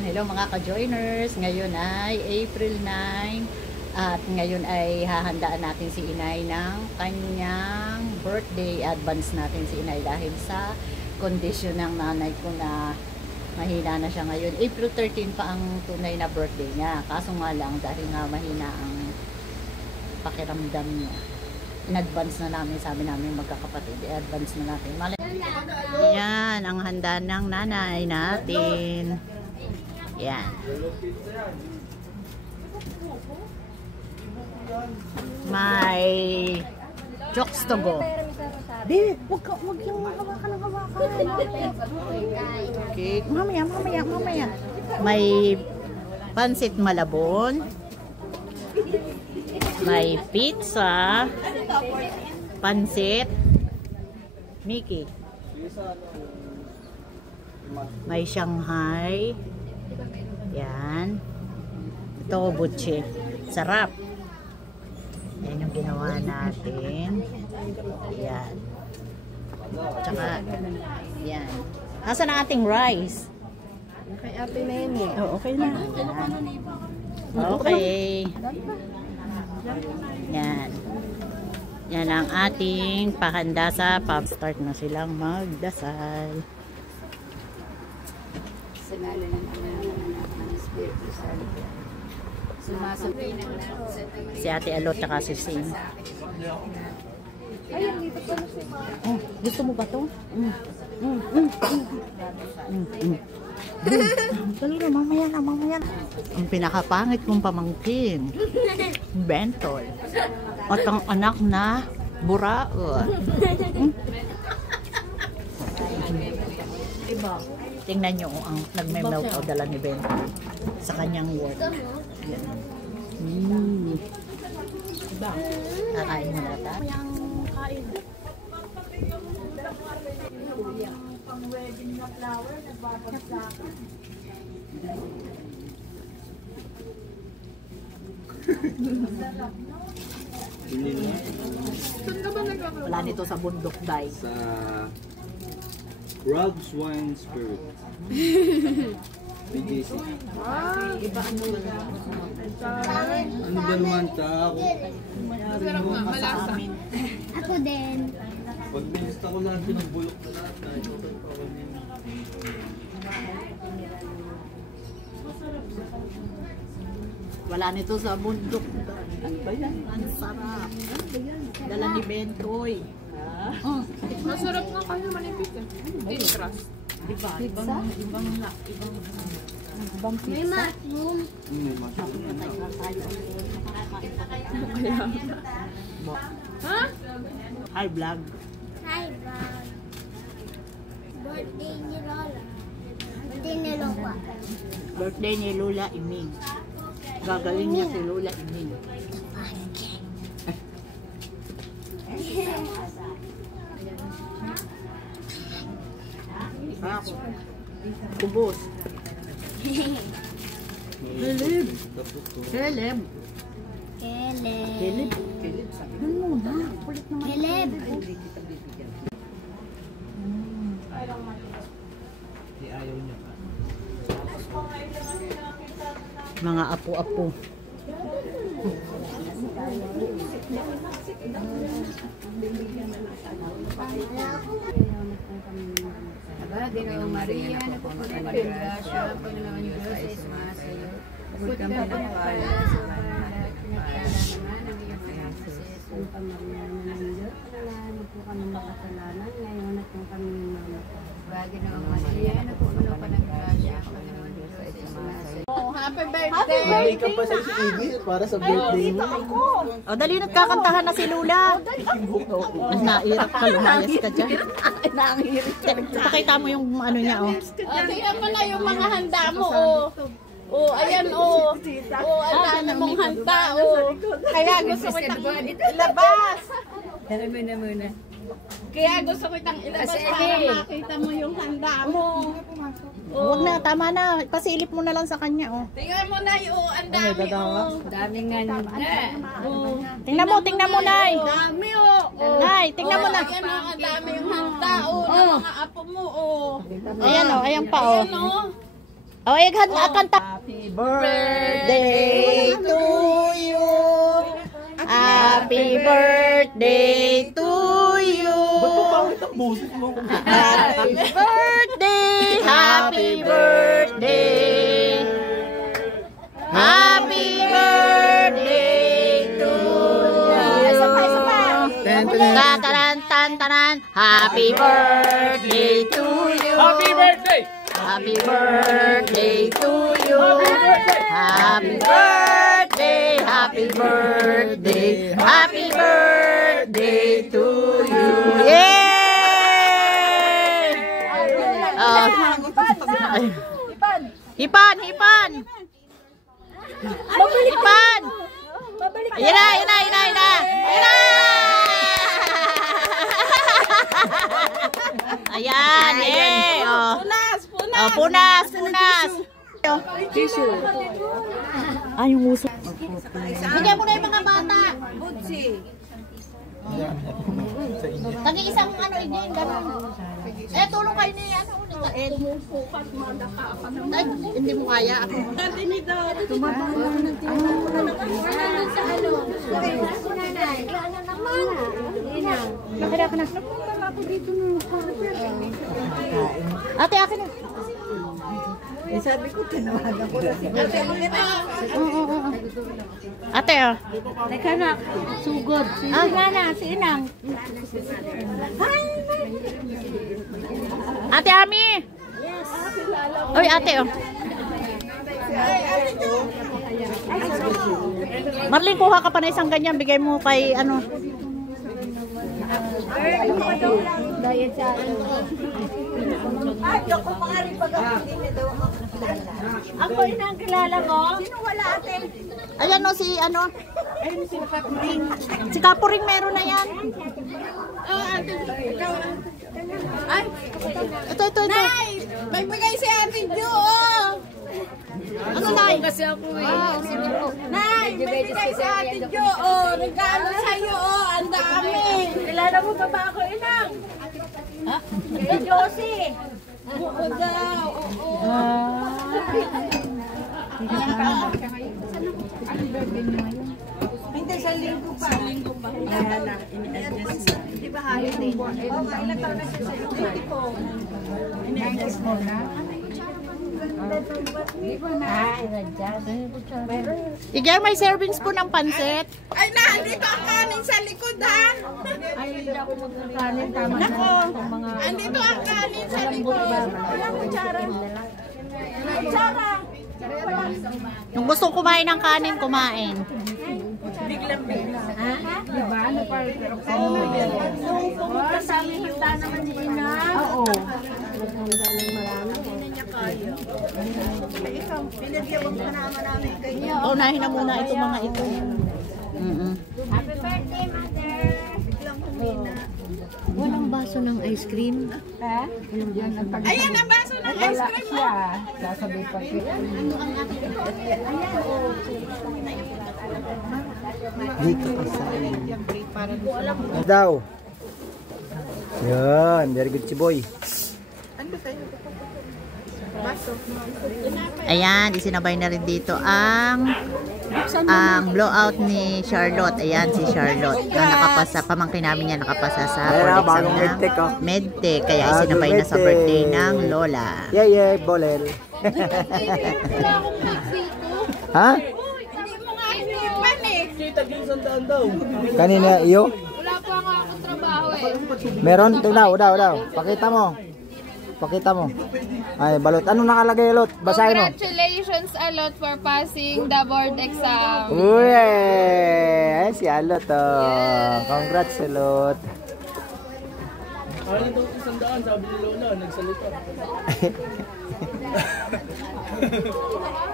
Ayan, hello mga ka-joiners. Ngayon ay April 9 at ngayon ay hahandaan natin si Inay ng kanyang birthday. Advance natin si Inay dahil sa kondisyon ng nanay ko na mahina na siya ngayon. April 13 pa ang tunay na birthday niya. Kaso nga lang dahil nga mahina ang pakiramdam niya. In-advance na namin, sabi namin magkakapatid, i-advance na natin. Yan, ang handa ng nanay natin. Yan. May jokes to go. Di, wag yung hawakan ng hawakan. Okay, mamaya. May pansit malabon. May pizza, pansit, Mickey. May Shanghai. Yan. Ito, butche. Sarap. Yan yung ginawa natin. Yan. Tsaka, yan. Nasaan ang ating rice? Kay Ate Nene. Oh, okay na. Okay. Yan. Yan ang ating pahanda sa pub. Start na silang magdasal. Sinalo na ng Espiritu Santo. Sumasabay na Si Ate Alot at si Sing. Ay, dito pa na si Ma. Oh, gusto mo ba ito? Dali na, mamaya na. Ang pinakapangit kong pamangkin, Bentol. At ang anak na Burao. Diba? Tingnan nyo ang nagme-melt o dala ni Bentol sa kanyang work. Yan. Diba? Kakain mo na tayo. Pang wedding na flower, nagbabagsakan. Wala nito sa bundok, day. Sa Rob's Wine Spirit. BJC. Iba ano Ano ba naman ta ako? Masarap nga, malasa. Ako din. Pag binista ko lahat yun, ang bulok na lahat. Wala nito sa bundok. Ano ba yan? Ang sarap. Ano ba yan? Dala ni Bentoy. Masarap nga kayo manipis eh. Thin crust. Diba? Ibang May pizza. mushroom. May masyado na Ha? Hi, vlog. Hi, Bob. Birthday ni Lola. Birthday ni Lola. Birthday ni Lola Iming. Gagaling niya si Lola Iming. Ako. Kubos. Keleb. Keleb. Keleb. Keleb. Sabihin mo na. Kulit naman. Keleb. ayaw niya pa. Mga apo-apo. Aba, Ginoong Maria, napupulong ka ng grasya, Panginoon Diyos ay sumasayo. Bukod kang pinagpala sa lahat, pinagpala naman ang iyong anak si Jesus. Ang pamamayan ng Diyos, panalangin po kami makasalanan, ngayon at kung kami mamatay. Aba, Ginoong Maria, napupulong ka ng grasya, Panginoon Diyos ay sumasayo. Oh, happy birthday! Hindi ka pa sa si para sa birthday mo. O, dali na't kakantahan na si Lula. Nairak ka, lumayas ka dyan. Pakita mo yung ano niya, oh. Tingnan mo na yung mga handa mo, oh. Oh, ayan, oh. Oh, ang dami mong handa, oh. Kaya gusto ko itang ilabas. Kaya gusto ko itang ilabas para makita mo yung handa mo. Huwag na, tama na. Pasilip mo na lang sa kanya, oh. Tingnan mo na yung ang dami, oh. Daming nga Oh. Tingnan mo, Nay. Dami, oh. Nay, tingnan mo na. Ayan, oh, ang dami yung handa, oh. Ng mga apo mo, oh. Ayan, oh, ayan pa, oh. Ayan, oh. O, kanta. Happy birthday to you. Happy birthday to you. Ba't mo pangit ang boses mo? Happy birthday. Happy birthday. Happy birthday to you. Taran. Happy birthday to you. Happy birthday! Happy birthday to you. Happy birthday. Happy birthday. Happy birthday to you. Yay! Hipan. Hipan. Ayan na. Ayan, yay. Punas. Tissue. Yung uso. Bigyan mo na yung mga bata. Tag-iisang igin, gano'n. Tulong kayo ni hindi mo kaya. Ate, akin na. Sabi ko, tinawagan ko na si Ate, Teka na, sugod. Si Inang. Ate Ami. Oy, ate, Marlene, kuha ka pa na isang ganyan. Bigay mo kay Diet sa Ay, ako mga rin pag-apigin na daw ako. Ako Inang, kilala mo? Sino wala ate? Ayan si Si Kapuring meron na yan. Ay, Ito. Nay! May bigay si Ate Jo, Ano, Nay? Kasi ako Nay, may bigay si Ate Jo, regalo sa'yo, ang dami. Kilala mo ba ba ako, Inang? Si Josie. Oo daw, oo. Hindi, sa linggo pa. Di ba holiday? Oo, ilan taon na siya sa linggo? Ini-adjust mo na? Igay, may servings po ng pansit. Ay na, andito ang kanin sa likod ha. Ay, hindi ako magkakanin. Tama na Nako, itong mga... andito ang kanin sa likod. Walang kutsara. Kutsara. Yung gustong kumain ng kanin, kumain. Diba? Ano pa? Nung pumunta sa amin, handa naman ni Inang. Oo. Pinagyan mo na naman namin kayo. Unahin na muna ito mga ito. Happy birthday, Mother! Walang baso ng ice cream. Ha? Ayan ang baso ng ice cream mo. Sasabi pa kita. Dito ka sa daw. Yan, very good si boy. Ayan, isinabay na rin dito ang blowout ni Charlotte. Ayan, si Charlotte. Nakapasa, pamangkin namin yan, nakapasa sa board exam ng Medtech. Kaya isinabay na sa birthday ng Lola. Yeah, bolel. Ha? Hindi mo nga inipan eh. Kita din sandaan daw. Kanina iyo? Wala pa nga akong trabaho eh. Meron? Daw. Pakita mo. Ay, balot. Ano nakalagay, Lot? Basahin mo. Congratulations, Alot, for passing the board exam. Uy! Ay, si Alot, Congrats, Alot. Ano ito isang daan? Sabi ni Lola, nagsalita.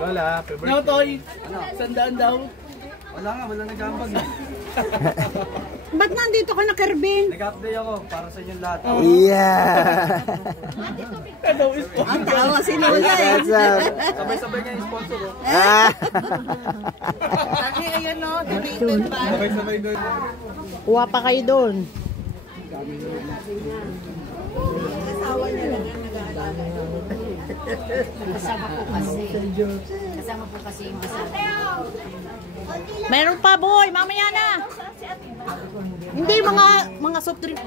Lola, happy birthday. No, Toy. Isang daan daw. Wala nag-ambag. Ba't nandito ka na, Kerbin? Nag-update ako para sa inyong lahat. Yeah! Ang tawa si Lola eh. Sabay-sabay nga yung sponsor. Lagi ayan o, donated ba? Sabay-sabay doon. Kuha pa kayo doon. Asawa niya lang ang nag-aalala. Kasama po kasi. Kasama po kasi yung asawa. Meron pa, boy. Mamaya na. Hindi, mga soft drink.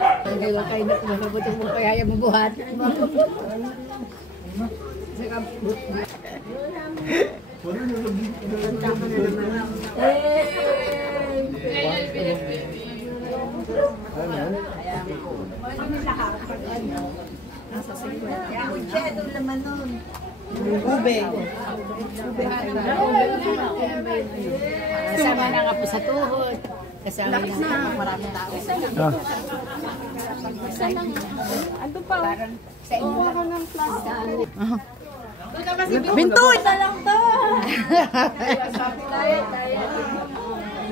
Kaya kayo na mabuti mo kaya yung mabuhat. Kasama na nga po sa tuhod. Kasama na maraming tao. Ah. Sa inyo ka ng plastic. Bintoy!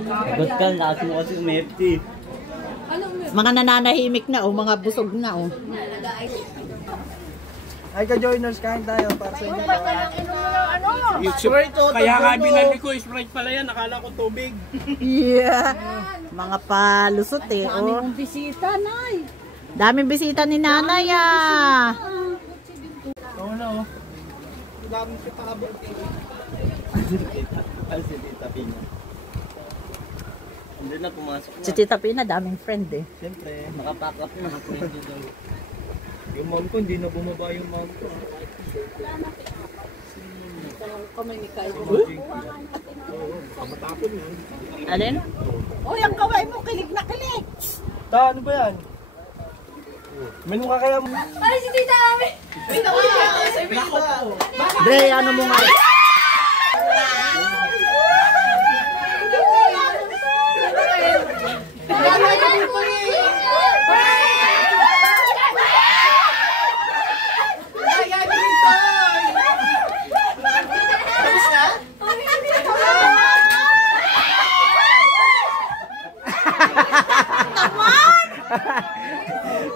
Ba't ka? Lakas mo kasi umFT. Mga nananahimik na, oh. Mga busog na, oh. Ay ka-joiners, kain tayo para sa inyo. Sprite to. Kaya nga binali ko, Sprite pala yan. Akala ko tubig. Yeah. Mga palusot, eh, oh. Daming bisita, Nay. Daming bisita ni nanay, ah. Oo na, oh. Dami siya pakabot. Ay, si Tita Pina. Hindi na, pumasok na. Si Tita Pina, daming friend, eh. Siyempre, nakapack up na ako hindi daw. Yung mom ko, hindi na bumaba yung mom ko. Alin? Uy, ang kaway mo, kilig na kilig. Ta, ano ba yan? May mukha kaya mo. Ay, si Tita Ami. Bre, ano mo nga?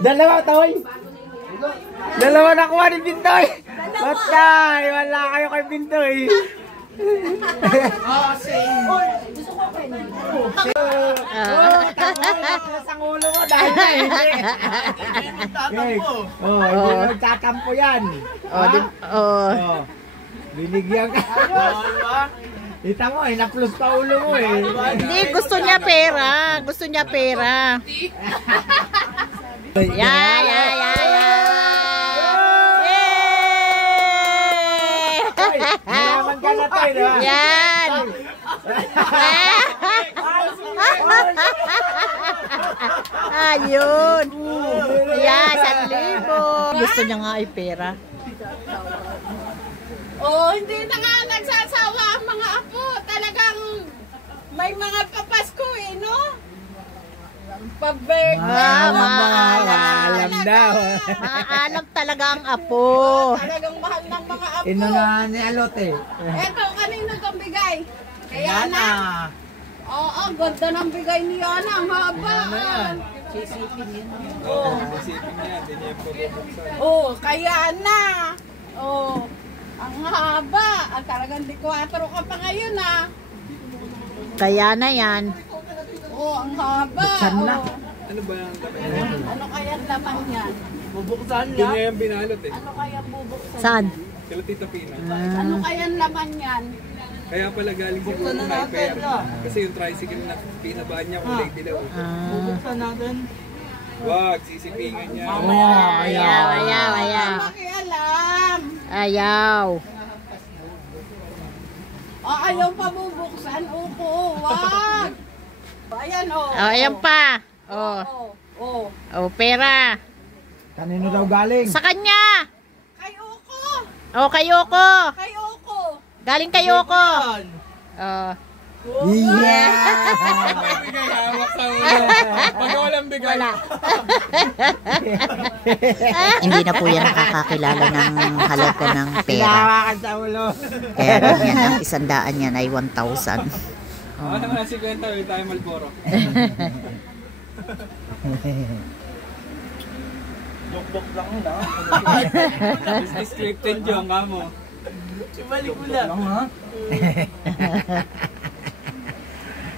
Dalawa, Toy! Dalawa nakuha ni Bintoy! Patay! Wala kayo kay Bintoy! Sa ulo mo dahil na hindi! Hindi nagtatampo yan! Oh, Binigyan ka! Kita mo, na-plus pa ulo mo eh! Hindi, gusto niya pera. Gusto niya pera. Yeah! Malaman ka na tayo, diba? Yan! Ayun! Yan, 1,000. Gusto niya nga ay pera. Oh, hindi na nga nagsasawa ang mga apo. Talagang may mga papasko eh, no? Pa-birthday. Alam daw. Maalam talaga ang apo. Talagang mahal ng mga apo. Inunahan ni Alot eh. Eto, kanino itong bigay? Kay Ana? Oo, ganda ng bigay ni Ana. Ang haba. Oh, kay Ana. Oh, ang haba. Ang talagang di 4 ka pa ngayon, ah. Kaya na yan. Oh, ang haba. na. Oh. Ano ba yung Ano kaya laman yan? bubuksan niya? Hindi niya yung binalot eh. Ano kaya bubuksan? Saan? Sila Tita Pina. Ano kaya laman yan? Kaya pala galing si Buksan na natin. Kasi yung tricycle na pinabaan niya kulay dilaw. Bubuksan natin. Wag, sisipingin niya. Ayaw. Makialam. Ayaw. Oh, ayaw pa bubuksan. Opo, wag. Ayan, oh. Oh, ayan pa. Oh. Oh. Oh, pera. Kanino daw galing? Sa kanya. Kay Oko. Oh, kayoko. Kay Oko. Galing kayoko. Oh. Yeah! Bigay, hawak sa ulo. Pag walang bigay. Hindi na po yan nakakakilala ng halaga ng pera. Hinawakan sa ulo. Kaya ganyan, ang 100 yan ay 1,000. Ano nga si Kwenta, ulit tayo Malboro. Joke lang yun ha. Business scripted yung nga mo. Ibalik mo na.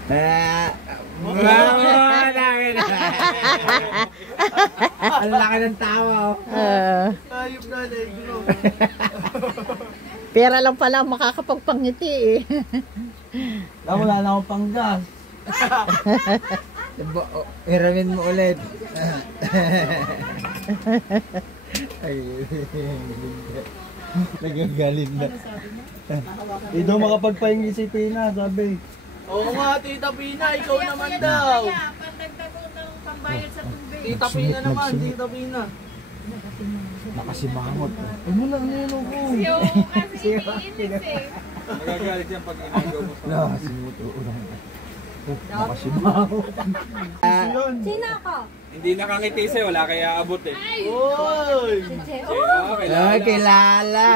Ang laki ng tawa. Ayop na, negro. Pera lang pala makakapagpangiti eh. Wala na akong panggas. Hiramin mo ulit. Ay, nagagalit na. Ito makapagpahingi si Pina, sabi. Oo nga, Tita Pina, ikaw naman daw. Tita Pina naman, Tita Pina. Nakasimangot. Ay mo lang nilo ko. Kasi iniinis eh. Magagalit yan pag inagaw mo. Nakasimangot. Nakasimangot. Sino ako? Hindi nakangiti sa'yo, wala kaya abot eh. Oy! Ay, kilala.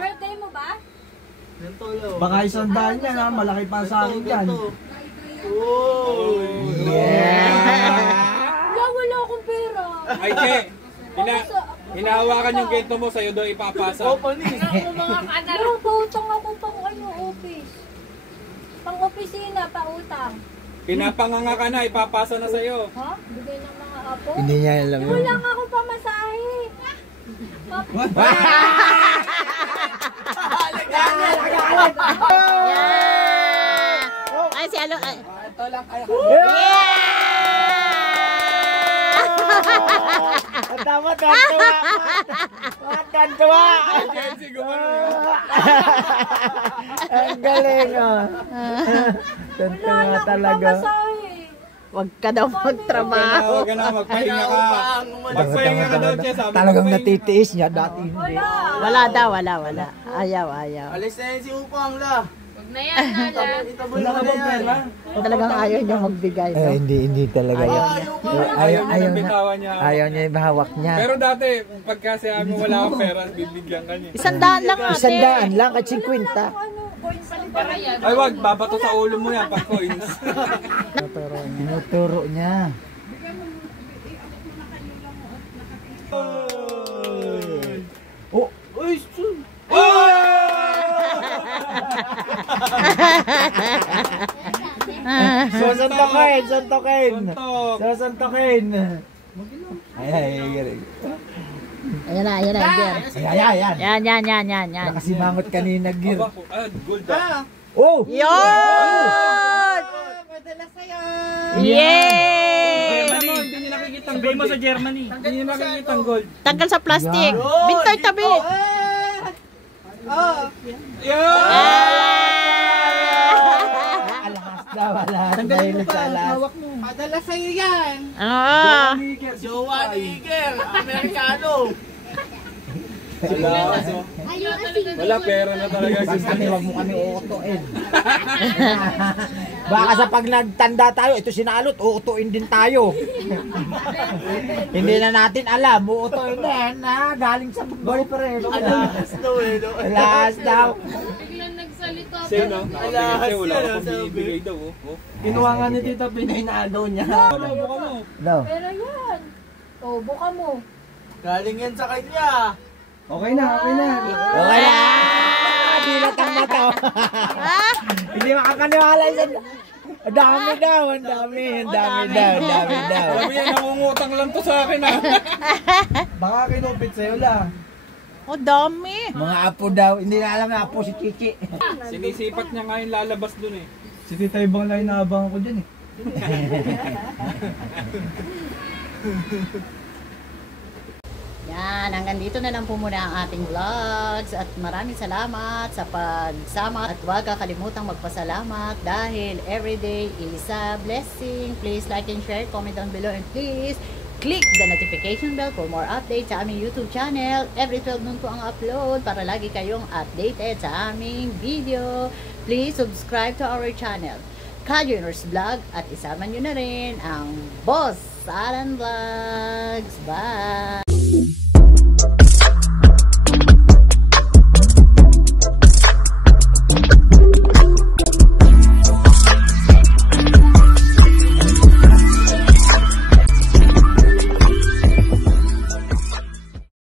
Birthday mo ba? Baka isang daan yan ha, malaki pa sa akin yan. Wala akong pera. Ay, Che! Hinahawakan yung gento mo, sa'yo daw ipapasa. Pero pautang ako pang office. Pang opisina, pautang. Pinapanganga ka na, ipapasa na sa'yo. Ha? Bigay ng mga apo? Hindi niya alam yun. Wala nga ako pamasahe. Ay, si Alo. Ay. Tama, tuwa. Tuwa. Jensi, gumano. Ang galing oh. Tuwa talaga. Wag ka daw magtrabaho. Huwag ka na, magpahinga ka. Magpahinga ka daw, Che. Sabi Talagang magpahinga. natitiis niya dati. Hindi. Wala daw, wala. Ayaw. Alis na yun si Upang la. Huwag na yan, Nala. Itabol mo na yan. Talagang ayaw niya magbigay. No? Hindi talaga. Ayaw niya ng bitawan niya. Ayaw niya ibahawak niya. Pero dati, pagka sabi mo wala kang pera, bibigyan ka niya. 100 lang ate. 100 lang at 50. Ay wag, babato sa ulo mo yan pag coins. Tinuturo niya. Oh, Uy, sul. Susuntokin. Suntok. Susuntokin. Ay. Ayan na, Gir. Ayan. Yan. Nakasimangot kanina, Gir. Aba, gold ah. Oh! Yun! Yay! Hindi niya nakikita ang gold. Sa Germany. Hindi niya nakikita ang gold. Tanggal sa plastic. Bintoy tabi. Alahas daw, alahas. Dahil sa alahas. Padala sa'yo yan. Oo. Jowa ni Iger, Amerikano. Wala pera na talaga. Huwag mo kami uutuin. Baka sa pag nagtanda tayo, ito sinalot, uutuin din tayo. Hindi na natin alam, uutuin din na galing sa boyfriend. Alahas daw. Biglang nagsalita. Sino? Nakapigil siya, wala ka pang binibigay daw. Kinuha nga ni Tita Pinay na agaw niya. Buka mo. Pero yan. O, buka mo. Galing yan sa kanya. Okay na. Okay na. Dilat ang mata. Hindi makakaniwala siya. Ang dami daw. Alam mo yan, nangungutang lang to sa akin ah. Baka kinupit sa'yo lang. Oh, dami. Mga apo daw. Hindi na alam na apo si Kiki. Sinisipat niya ngayon lalabas dun eh. Si Tita Ibang lang inaabang ako dyan eh. Yan, hanggang dito na lang po muna ang ating vlogs at maraming salamat sa pagsama at huwag kakalimutang magpasalamat dahil everyday is a blessing. Please like and share, comment down below, and please click the notification bell for more updates sa aming YouTube channel. Every 12 noon po ang upload para lagi kayong updated sa aming video. Please subscribe to our channel, Kajuners Vlog, at isama nyo na rin ang Boss Alan Vlogs. Bye!